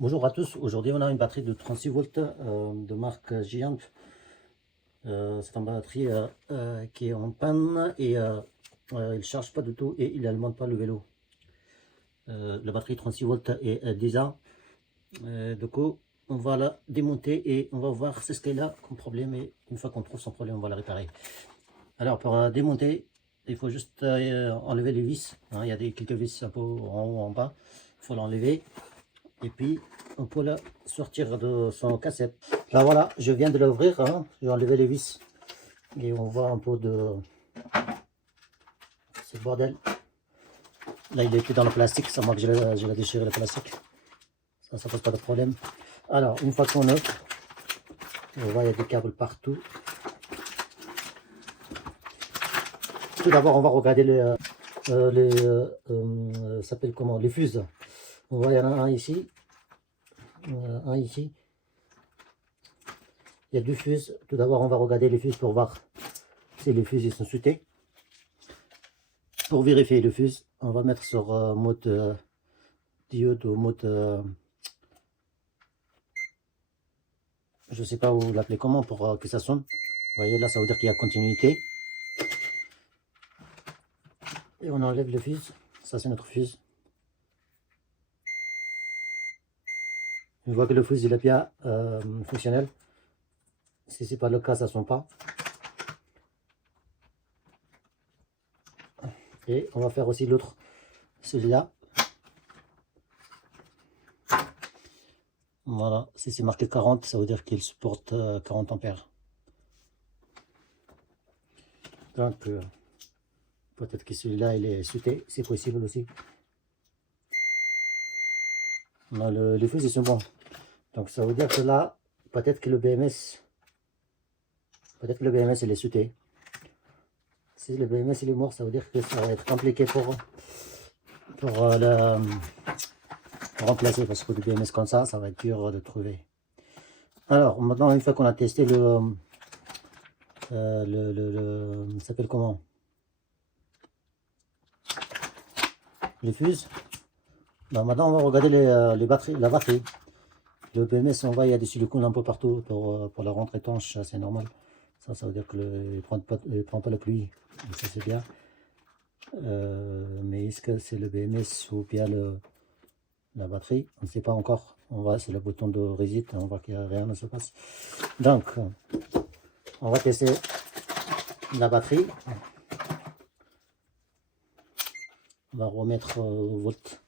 Bonjour à tous, aujourd'hui on a une batterie de 36 volts de marque Giant. C'est une batterie qui est en panne et il ne charge pas du tout et il n'alimente pas le vélo. La batterie 36 volts est déjà. Du coup, on va la démonter et on va voir ce qu'elle a comme problème et une fois qu'on trouve son problème, on va la réparer. Alors pour démonter, il faut juste enlever les vis, hein. Il y a quelques vis un peu en haut, en bas, il faut l'enlever. Et puis on peut la sortir de son cassette. Là voilà, je viens de l'ouvrir, hein. J'ai enlevé les vis et on voit un peu de ce bordel. Là il était dans le plastique, ça marque que j'ai déchiré le plastique. Ça pose pas de problème. Alors une fois qu'on ouvre, on voit il y a des câbles partout. Tout d'abord on va regarder s'appelle comment, les fuses. On voit il y en a un ici, un ici. Il y a deux fuses. Tout d'abord on va regarder les fuses pour voir si les fuses ils sont soudées. Pour vérifier le fuse, on va mettre sur mode diode ou mode, je sais pas où l'appeler comment pour que ça sonne. Vous voyez là, ça veut dire qu'il y a continuité. Et on enlève le fuse. Ça c'est notre fuse. On voit que le fuse il est bien fonctionnel. Si c'est pas le cas, ça sonne pas. Et on va faire aussi l'autre, celui-là. Voilà, si c'est marqué 40, ça veut dire qu'il supporte 40 ampères. Donc peut-être que celui-là il est soudé, c'est possible aussi. Les fuses ils sont bons. Donc ça veut dire que là, peut-être que le BMS il est soudé. Si le BMS il est mort, ça veut dire que ça va être compliqué pour le remplacer, parce que le BMS comme ça va être dur de trouver. Alors maintenant, une fois qu'on a testé ça s'appelle comment, les fuses, ben, maintenant on va regarder les batteries, la batterie. Le BMS, on voit il y a des silicones un peu partout pour la rentre étanche, c'est normal. Ça veut dire que il prend pas la pluie, donc ça c'est bien. Mais est-ce que c'est le BMS ou bien la batterie? On ne sait pas encore. On va, c'est le bouton de reset, on voit qu'il n'y a rien ne se passe. Donc, on va tester la batterie. On va remettre au volt.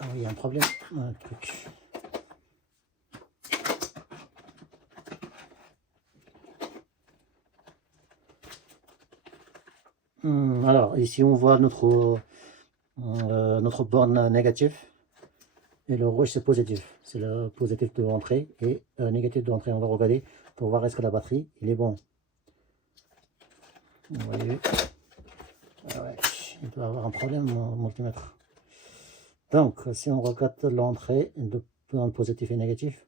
Ah oui, il y a un problème. Un truc. Alors, ici, on voit notre borne négative. Et le rouge, c'est positif. C'est le positif de l'entrée et négatif de l'entrée. On va regarder pour voir est-ce que la batterie, il est bon. Vous voyez, ah ouais, il doit avoir un problème, mon multimètre. Donc, si on regarde l'entrée de point positif et négatif,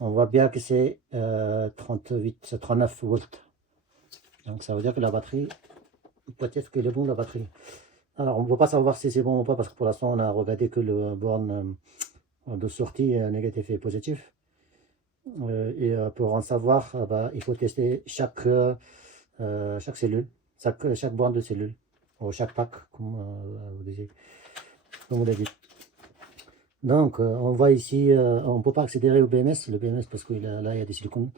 on voit bien que c'est 39 volts. Donc, ça veut dire que la batterie, peut-être qu'elle est bonne, la batterie. Alors, on ne peut pas savoir si c'est bon ou pas, parce que pour l'instant, on a regardé que le borne de sortie négatif et positif. Pour en savoir, bah, il faut tester chaque cellule, chaque borne de cellule, ou chaque pack, comme vous l'avez dit. Donc, on voit ici, on ne peut pas accéder au BMS, le BMS parce que là, il y a des silicones.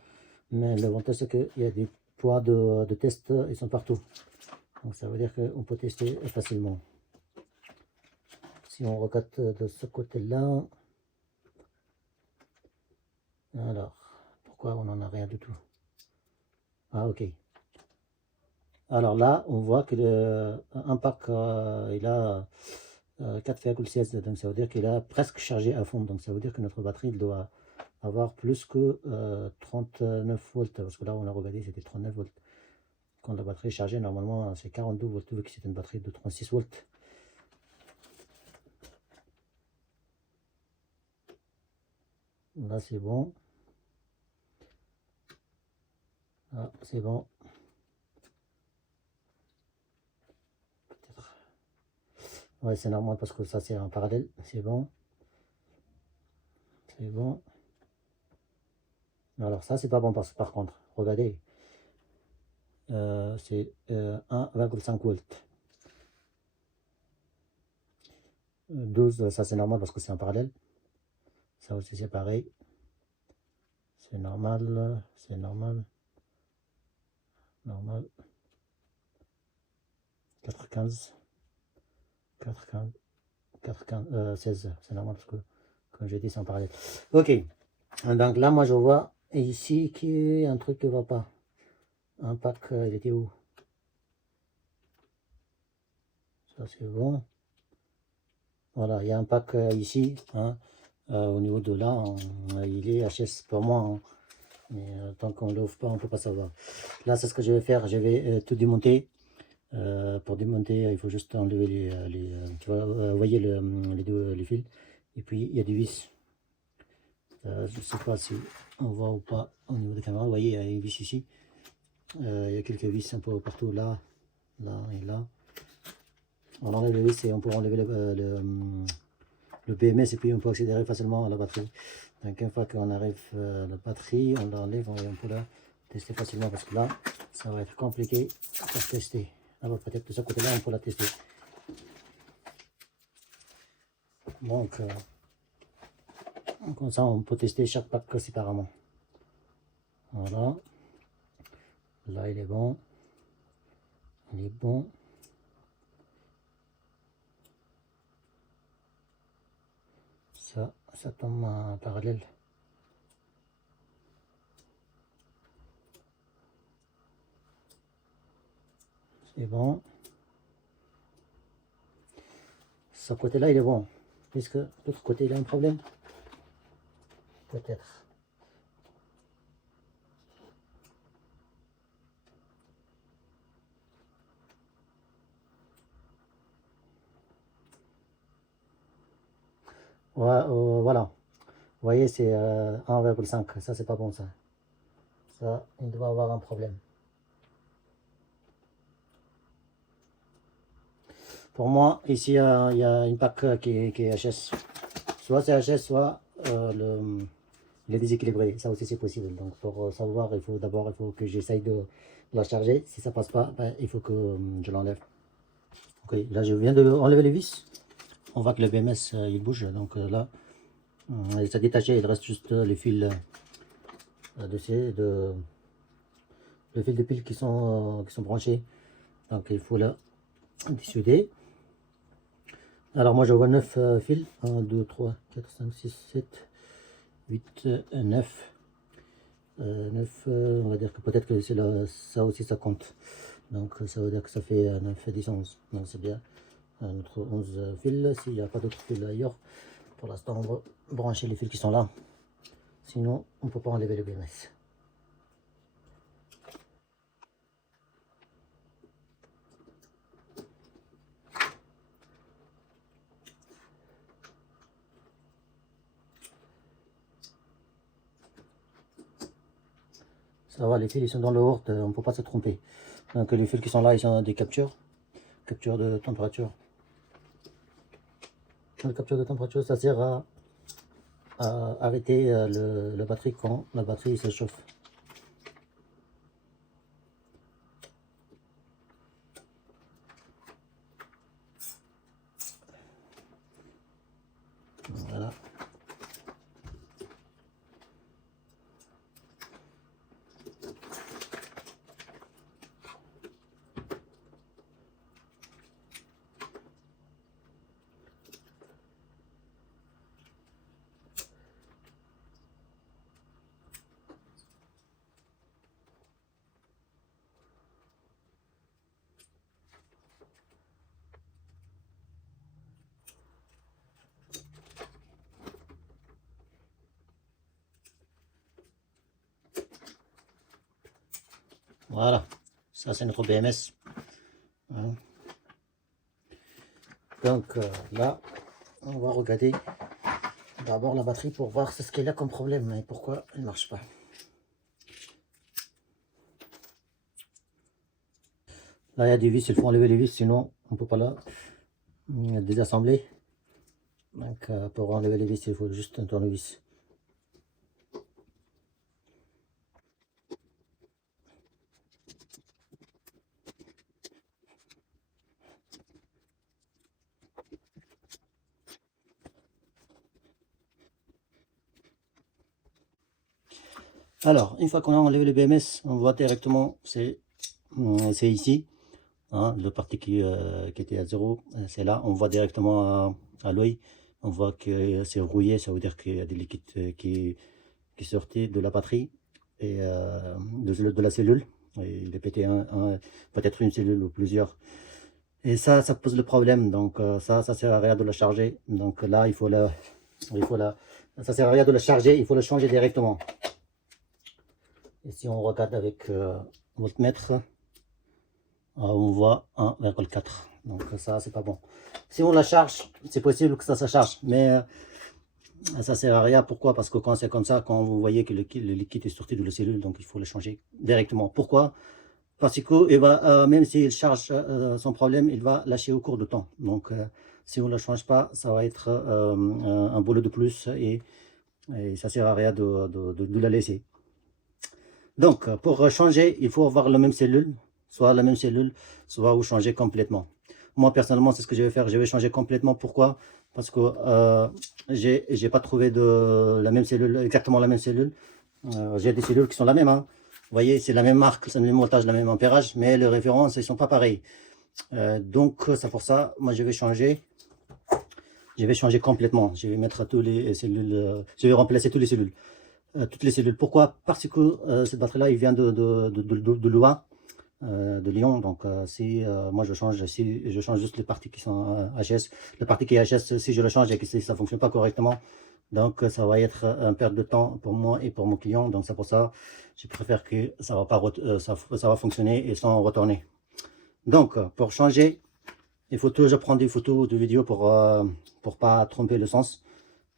Mais l'avantage, c'est qu'il y a des poids de test, ils sont partout. Donc, ça veut dire qu'on peut tester facilement. Si on regarde de ce côté-là, alors, pourquoi on n'en a rien du tout? Ah, ok. Alors là, on voit que un pack, il a 4,16, donc ça veut dire qu'il a presque chargé à fond. Donc ça veut dire que notre batterie il doit avoir plus que 39 volts, parce que là on a regardé c'était 39 volts. Quand la batterie est chargée, normalement c'est 42 volts, vu que c'est une batterie de 36 volts. Là c'est bon. Ah, c'est bon. Ouais, c'est normal parce que ça c'est en parallèle, c'est bon. C'est bon. Alors ça, c'est pas bon par contre. Regardez. C'est 1,5 volts. 12, ça c'est normal parce que c'est en parallèle. Ça aussi c'est pareil. C'est normal. C'est normal. Normal. 4,15. 4,15. 4,15. 16. C'est normal parce que, comme j'ai dit, c'est en parallèle. Ok. Donc là, moi je vois ici qu'il y a un truc qui ne va pas. Un pack, il était où? Ça c'est bon. Voilà, il y a un pack ici, hein, au niveau de là, il est HS pour moi, hein, mais tant qu'on ne l'ouvre pas, on ne peut pas savoir. Là, c'est ce que je vais faire, je vais tout démonter. Pour démonter, il faut juste enlever tu vois, voyez les fils, et puis il y a des vis. Je ne sais pas si on voit ou pas au niveau de la caméra, vous voyez, il y a une vis ici. Il y a quelques vis un peu partout, là, là et là. On enlève les vis et on peut enlever le BMS et puis on peut accélérer facilement à la batterie. Donc une fois qu'on arrive à la batterie, on l'enlève et on peut la tester facilement parce que là, ça va être compliqué pour tester. Alors peut-être de ce côté-là, on peut la tester. Donc, comme ça, on peut tester chaque pack séparément. Voilà. Là, il est bon. Il est bon. Ça tombe en parallèle. C'est bon. Ce côté-là, il est bon. Puisque l'autre côté, il a un problème. Peut-être. Ouais, voilà. Vous voyez, c'est 1,5. Ça, c'est pas bon, ça. Ça, il doit avoir un problème. Pour moi, ici, il y a une pack qui est HS. Soit c'est HS, soit il est déséquilibré. Ça aussi, c'est possible. Donc, pour savoir, il faut que j'essaye de la charger. Si ça passe pas, ben, il faut que je l'enlève. Ok, là, je viens de enlever les vis. On voit que le BMS, il bouge. Donc là, il s'est détaché. Il reste juste les fils le fil de pile qui sont branchés. Donc, il faut la dissouder. Alors moi je vois 9 fils, 1, 2, 3, 4, 5, 6, 7, 8, 9. 9, on va dire que peut-être que c'est là, ça aussi ça compte. Donc ça veut dire que ça fait 9, 10, 11. Donc c'est bien. Notre 11 fils, s'il n'y a pas d'autres fils ailleurs, pour l'instant on va brancher les fils qui sont là. Sinon on ne peut pas enlever le BMS. Ça va, les fils ils sont dans le hort, on ne peut pas se tromper. Donc les fils qui sont là, ils sont des captures de température. La capture de température, ça sert à arrêter la batterie quand la batterie se chauffe. Voilà. Voilà, ça c'est notre BMS. Hein. Donc là, on va regarder d'abord la batterie pour voir ce qu'elle a comme problème et pourquoi elle ne marche pas. Là, il y a des vis, il faut enlever les vis, sinon on ne peut pas la désassembler. Donc pour enlever les vis, il faut juste un tournevis. Alors, une fois qu'on a enlevé le BMS, on voit directement, c'est ici, hein, le parti qui était à 0, c'est là, on voit directement à l'œil, on voit que c'est rouillé, ça veut dire qu'il y a des liquides qui sortaient de la batterie et de la cellule, et il est pété peut-être une cellule ou plusieurs. Et ça pose le problème, donc ça sert à rien de la charger, donc là, ça sert à rien de la charger, il faut le changer directement. Et si on regarde avec voltmètre, on voit 1,4. Donc ça, c'est pas bon. Si on la charge, c'est possible que ça charge, mais ça sert à rien. Pourquoi? Parce que quand c'est comme ça, quand vous voyez que le liquide est sorti de la cellule, donc il faut le changer directement. Pourquoi? Parce que même s'il charge son problème, il va lâcher au cours de temps. Donc si on ne le change pas, ça va être un boulot de plus et ça sert à rien de la laisser. Donc, pour changer, il faut avoir la même cellule, soit vous changer complètement. Moi, personnellement, c'est ce que je vais faire. Je vais changer complètement. Pourquoi? Parce que j'ai pas trouvé la même cellule, exactement la même cellule. J'ai des cellules qui sont la même, hein. Vous voyez, c'est la même marque, c'est le même voltage, le même ampérage, mais les références, ils sont pas pareilles. Donc, c'est pour ça, moi, je vais changer. Je vais changer complètement. Je vais mettre tous les cellules, je vais remplacer toutes les cellules. Pourquoi? Parce que cette batterie-là, il vient de loin, de Lyon. Donc, si moi je change juste les parties qui sont HS, la partie qui est HS, si je le change et que ça ne fonctionne pas correctement, donc ça va être un perte de temps pour moi et pour mon client. Donc, c'est pour ça je préfère que ça va pas ça va fonctionner et sans retourner. Donc, pour changer, il faut toujours prendre des photos, des vidéos pour pas tromper le sens.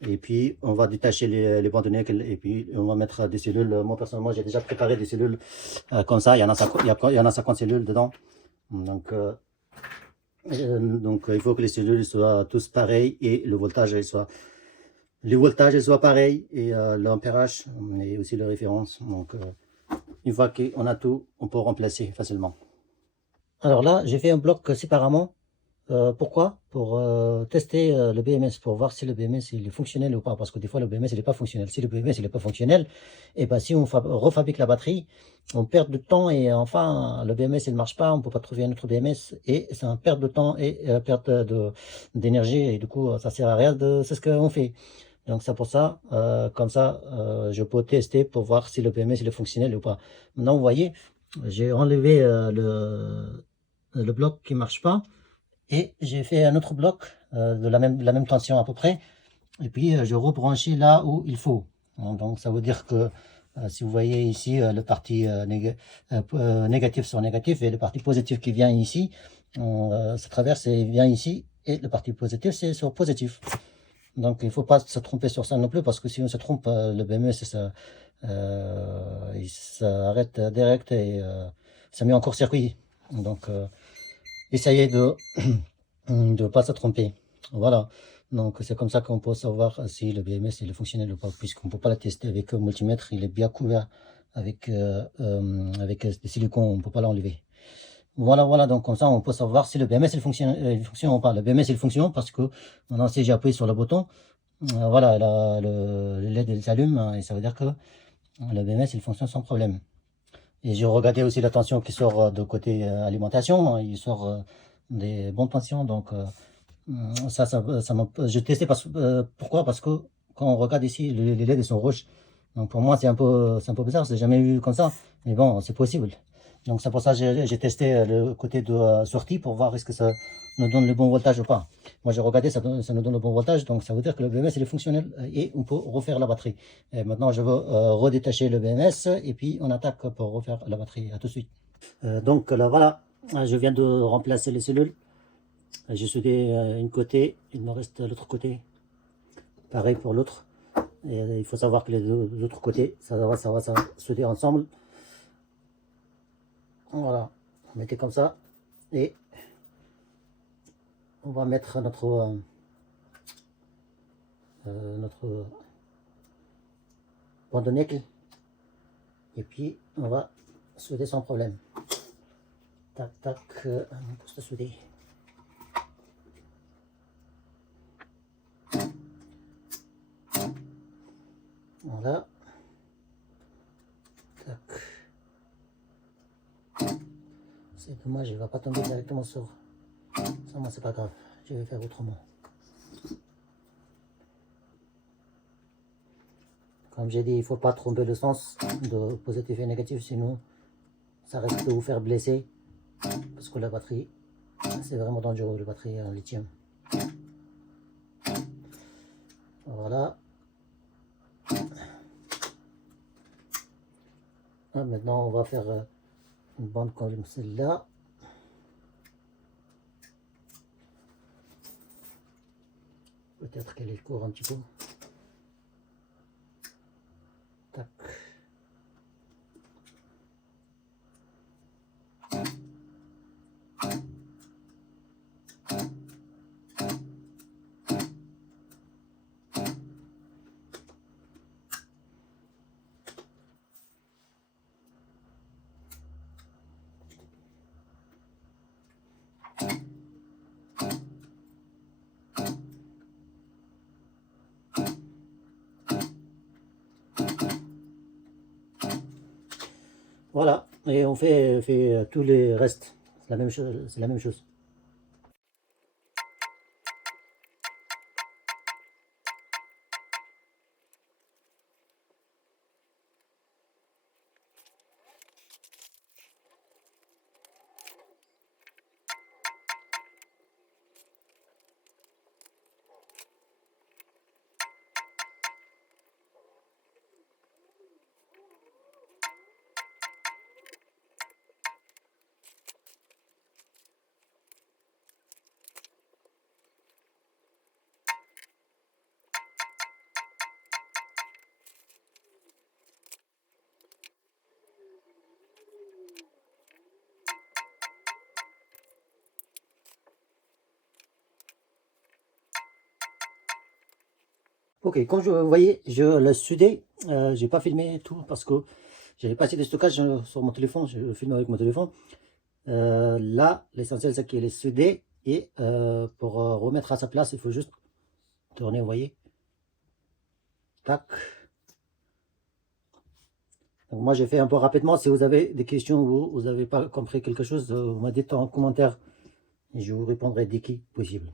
Et puis, on va détacher les bandes de nickel et puis on va mettre des cellules. Moi, personnellement, j'ai déjà préparé des cellules comme ça. Il y en a 50 cellules dedans. Donc, il faut que les cellules soient tous pareilles et le voltage soit pareil et l'ampérage et aussi la référence. Donc, une fois qu'on a tout, on peut remplacer facilement. Alors là, j'ai fait un bloc séparément. Pourquoi? Pour tester le BMS, pour voir si le BMS il est fonctionnel ou pas. Parce que des fois, le BMS il n'est pas fonctionnel. Si le BMS il n'est pas fonctionnel, et ben, si on refabrique la batterie, on perd de temps et enfin, le BMS il ne marche pas, on ne peut pas trouver un autre BMS et c'est un perte de temps et perte d'énergie. Et du coup, ça sert à rien, c'est ce qu'on fait. Donc, c'est pour ça, comme ça, je peux tester pour voir si le BMS il est fonctionnel ou pas. Maintenant, vous voyez, j'ai enlevé le bloc qui ne marche pas. Et j'ai fait un autre bloc de la même tension à peu près. Et puis je rebranché là où il faut. Donc ça veut dire que si vous voyez ici le parti négatif sur négatif et le parti positif qui vient ici, ça traverse et vient ici. Et le parti positif c'est sur positif. Donc il ne faut pas se tromper sur ça non plus parce que si on se trompe, le BMS il s'arrête direct et ça met en court-circuit. Donc essayez de ne pas se tromper. Voilà. Donc c'est comme ça qu'on peut savoir si le BMS il est fonctionnel ou pas, puisqu'on ne peut pas la tester avec un multimètre, il est bien couvert avec des silicons, on ne peut pas l'enlever. Voilà, donc comme ça on peut savoir si le BMS il fonctionne ou pas. Le BMS il fonctionne parce que maintenant si j'ai appuyé sur le bouton, voilà, le LED il s'allume et ça veut dire que le BMS il fonctionne sans problème. Et j'ai regardé aussi la tension qui sort de côté alimentation, il sort des bonnes tensions, donc j'ai testé pourquoi? Parce que quand on regarde ici, les LED sont rouges. Donc pour moi, c'est un peu bizarre, je l'ai jamais vu comme ça. Mais bon, c'est possible. Donc c'est pour ça que j'ai testé le côté de sortie pour voir est-ce que ça nous donne le bon voltage ou pas. Moi, j'ai regardé, ça nous donne le bon voltage, donc ça veut dire que le BMS il est fonctionnel et on peut refaire la batterie. Et maintenant, je veux redétacher le BMS et puis on attaque pour refaire la batterie. À tout de suite. Donc là, voilà, je viens de remplacer les cellules. J'ai soudé une côté, il me reste l'autre côté. Pareil pour l'autre. Et il faut savoir que les deux autres côtés, ça va souder ensemble. Voilà, on mettait comme ça. Et on va mettre notre bande de nickel. Et puis on va souder sans problème. Tac, tac, on pousse à souder. Voilà. C'est dommage, il ne va pas tomber directement sur ça. Moi, c'est pas grave. Je vais faire autrement. Comme j'ai dit, il ne faut pas tromper le sens de positif et négatif, sinon ça risque de vous faire blesser. Parce que la batterie, c'est vraiment dangereux, la batterie en lithium. Voilà. Ah, maintenant, on va faire une bande comme celle-là. Peut-être qu'elle est court un petit peu. Tac. Voilà, et on fait tous les restes. C'est la même chose. C'est la même chose. Ok, comme vous voyez, je l'ai soudé. J'ai pas filmé tout parce que j'avais pas assez de stockage sur mon téléphone. Je filme avec mon téléphone. Là, l'essentiel c'est qu'il est soudé. Et pour remettre à sa place, il faut juste tourner, vous voyez. Tac. Donc moi, j'ai fait un peu rapidement. Si vous avez des questions ou vous n'avez pas compris quelque chose, vous me dites en commentaire et je vous répondrai dès que possible.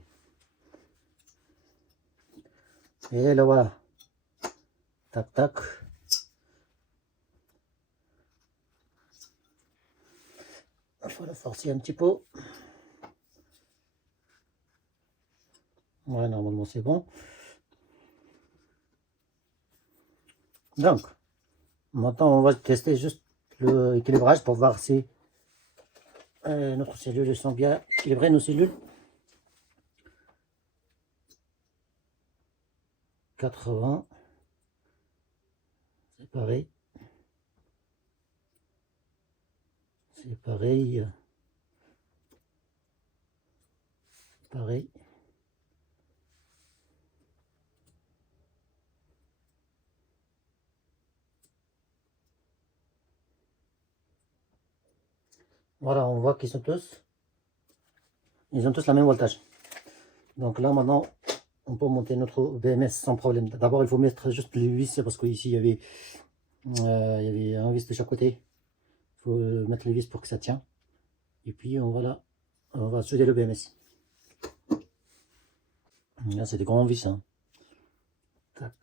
Et là, voilà. Tac, tac. Il faut le forcer un petit peu. Ouais, normalement, c'est bon. Donc, maintenant, on va tester juste l'équilibrage pour voir si notre cellules sont bien équilibrées, nos cellules. 80. C'est pareil. C'est pareil. Pareil. Voilà, on voit qu'ils sont tous. Ils ont tous la même voltage. Donc là, maintenant, on peut monter notre BMS sans problème. D'abord, il faut mettre juste les vis parce qu'ici, il y avait un vis de chaque côté. Il faut mettre les vis pour que ça tient. Et puis, on va souder le BMS. Là, c'est des grands vis. Hein. Tac.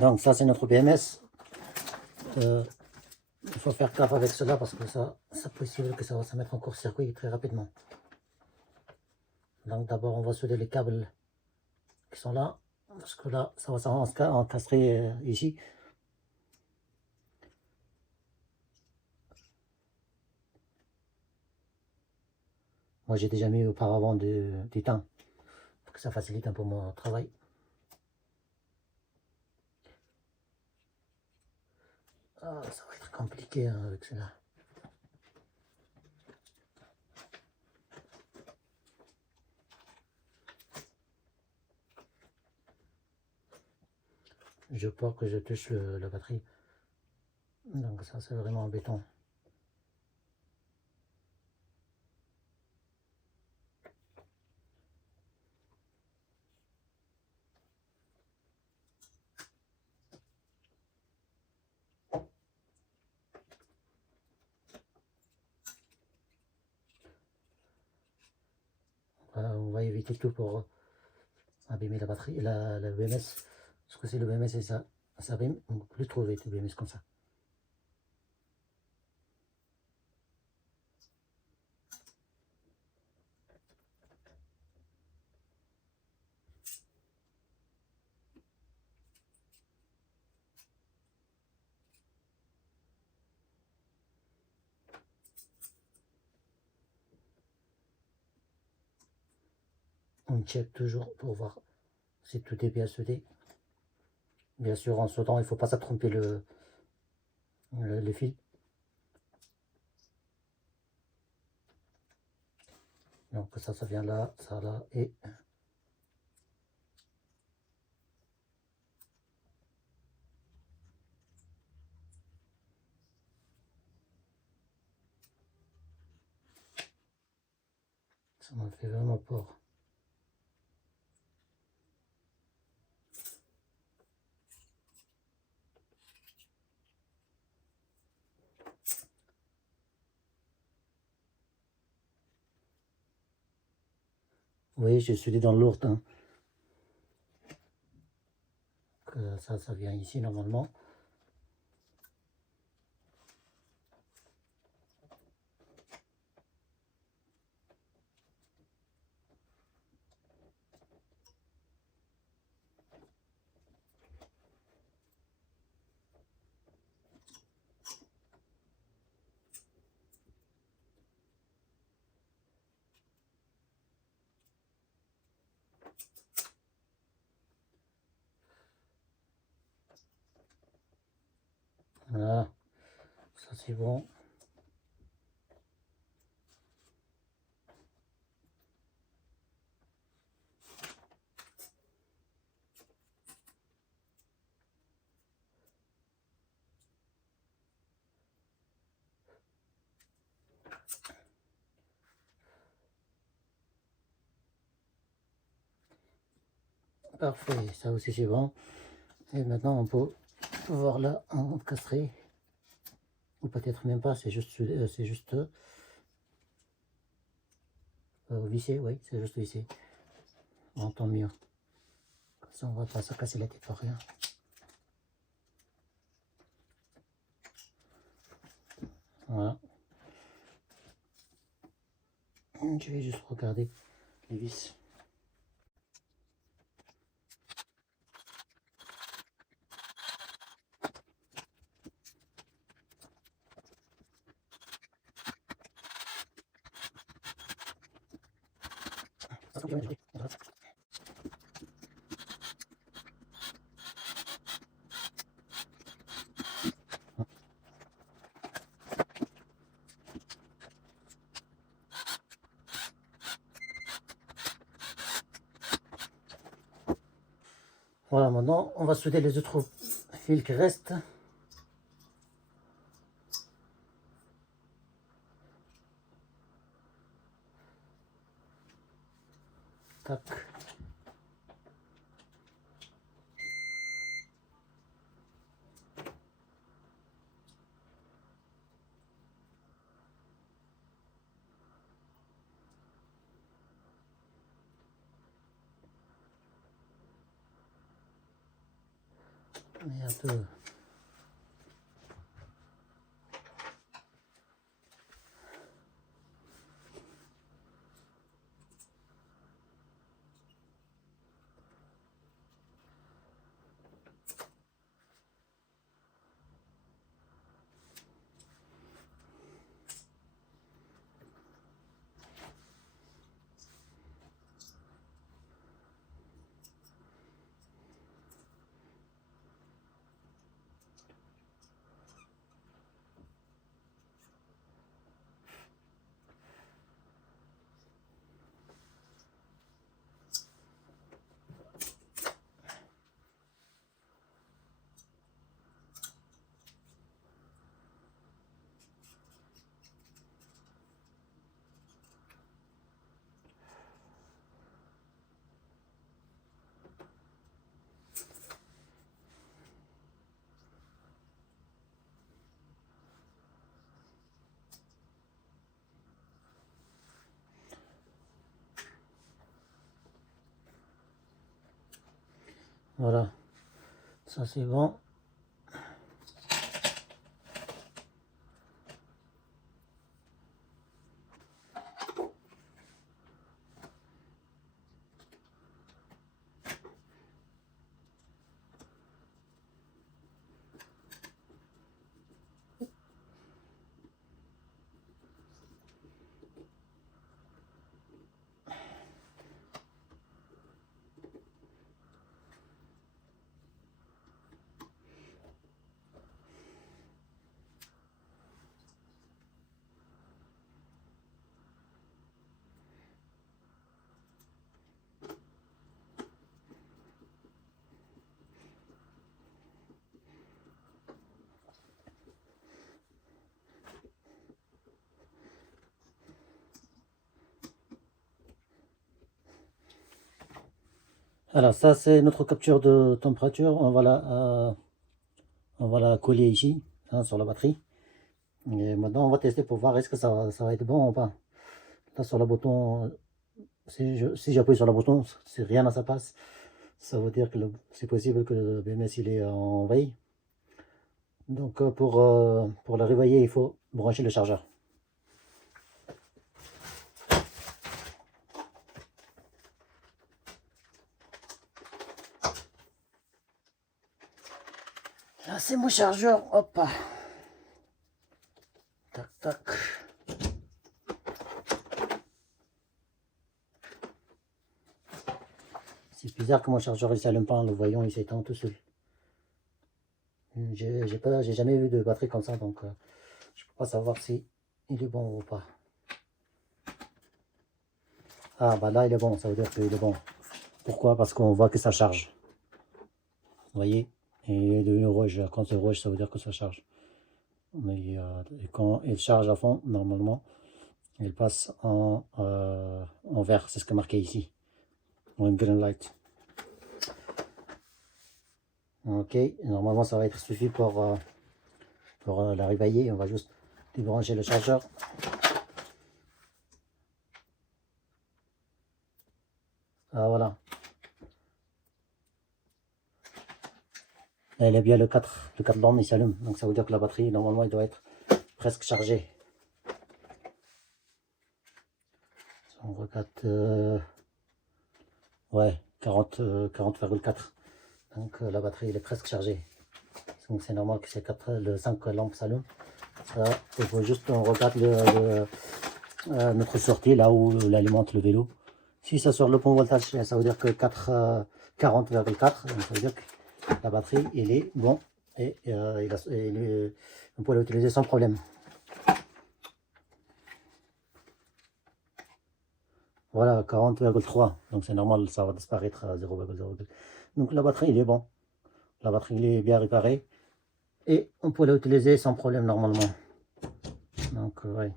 Donc ça c'est notre BMS. Il faut faire gaffe avec cela parce que ça c'est possible que ça va se mettre en court-circuit très rapidement. Donc d'abord on va souder les câbles qui sont là, parce que là ça va s'encastrer ici. Moi j'ai déjà mis auparavant du thym, pour que ça facilite un peu mon travail. Ah, ça va être compliqué hein, avec cela. J'ai peur que je touche la batterie. Donc ça c'est vraiment embêtant. On va éviter tout pour abîmer la batterie, la BMS. Parce que si le BMS et ça s'abîme, on ne peut plus trouver le BMS comme ça. On check toujours pour voir si tout est bien soudé. Bien sûr, en soudant, il ne faut pas se tromper les fils. Donc ça vient là, ça là, et ça m'a fait vraiment peur. Oui, j'ai soudé dans l'ourte. Hein. Ça vient ici normalement. Voilà, ça c'est bon. Parfait, ça aussi c'est bon. Et maintenant on peut voir là encastrer. Ou peut-être même pas, c'est juste vissé, oui, c'est juste vissé. Bon, tant mieux. Comme ça on va pas se casser la tête pour rien. Voilà. Je vais juste regarder les vis. Voilà, maintenant on va souder les autres fils qui restent. Tac. Et un peu. Voilà, ça c'est bon. Alors ça c'est notre capture de température, on va la coller ici, hein, sur la batterie. Et maintenant on va tester pour voir est-ce que ça va être bon ou pas. Là sur le bouton, si j'appuie sur le bouton, si rien ne se passe, ça veut dire que c'est possible que le BMS il est en veille. Donc pour le réveiller, il faut brancher le chargeur. Là c'est mon chargeur, hop. Tac tac. C'est bizarre que mon chargeur il s'allume pas en le voyant, il s'éteint tout seul. J'ai jamais vu de batterie comme ça, donc je peux pas savoir si il est bon ou pas. Ah bah là il est bon, ça veut dire qu'il est bon. Pourquoi? Parce qu'on voit que ça charge. Vous voyez? Et il est devenu rouge. Quand c'est rouge, ça veut dire que ça charge. Mais quand il charge à fond, normalement, il passe en vert. C'est ce qui est marqué ici. En green light. Ok, normalement ça va être suffit pour la réveiller. On va juste débrancher le chargeur. Ah voilà. Elle est bien le 4 lampes il s'allume. Donc ça veut dire que la batterie, normalement, elle doit être presque chargée. On regarde, ouais, 40,4. Donc la batterie, elle est presque chargée. Donc c'est normal que le 5 lampes s'allument. Il faut juste, on regarde notre sortie, là où il alimente le vélo. Si ça sort le bon voltage, ça veut dire que 40,4. Donc ça veut dire que la batterie, elle est bon. Et on peut l'utiliser sans problème. Voilà, 40,3. Donc c'est normal, ça va disparaître à 0,02. Donc la batterie, il est bon. La batterie, il est bien réparée. Et on peut l'utiliser sans problème normalement. Donc ouais.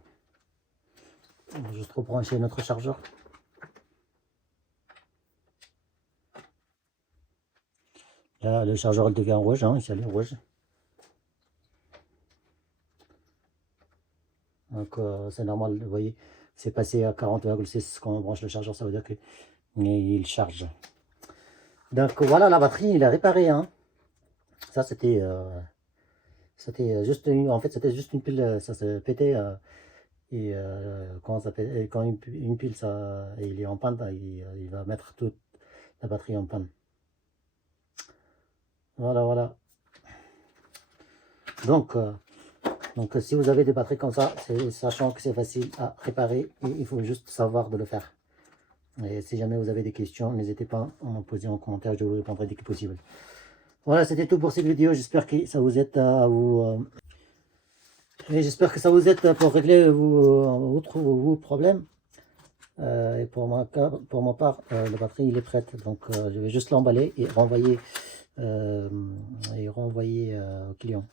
On va juste rebrancher notre chargeur. Là, le chargeur il devient rouge, hein, il s'allume rouge. Donc c'est normal, vous voyez, c'est passé à 40,6 quand on branche le chargeur, ça veut dire qu'il charge. Donc voilà, la batterie, il est réparée, hein. Ça c'était juste en fait c'était juste une pile, ça s'est pété. Et quand une pile il est en panne, il va mettre toute la batterie en panne. Voilà. Donc si vous avez des batteries comme ça, sachant que c'est facile à réparer, il faut juste savoir de le faire. Et si jamais vous avez des questions, n'hésitez pas à m'en poser en commentaire, je vous répondrai dès que possible. Voilà, c'était tout pour cette vidéo. J'espère que ça vous aide à vous... j'espère que ça vous aide pour régler vos problèmes. Et pour ma part, la batterie il est prête. Donc je vais juste l'emballer et renvoyer au client.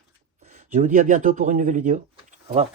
Je vous dis à bientôt pour une nouvelle vidéo. Au revoir.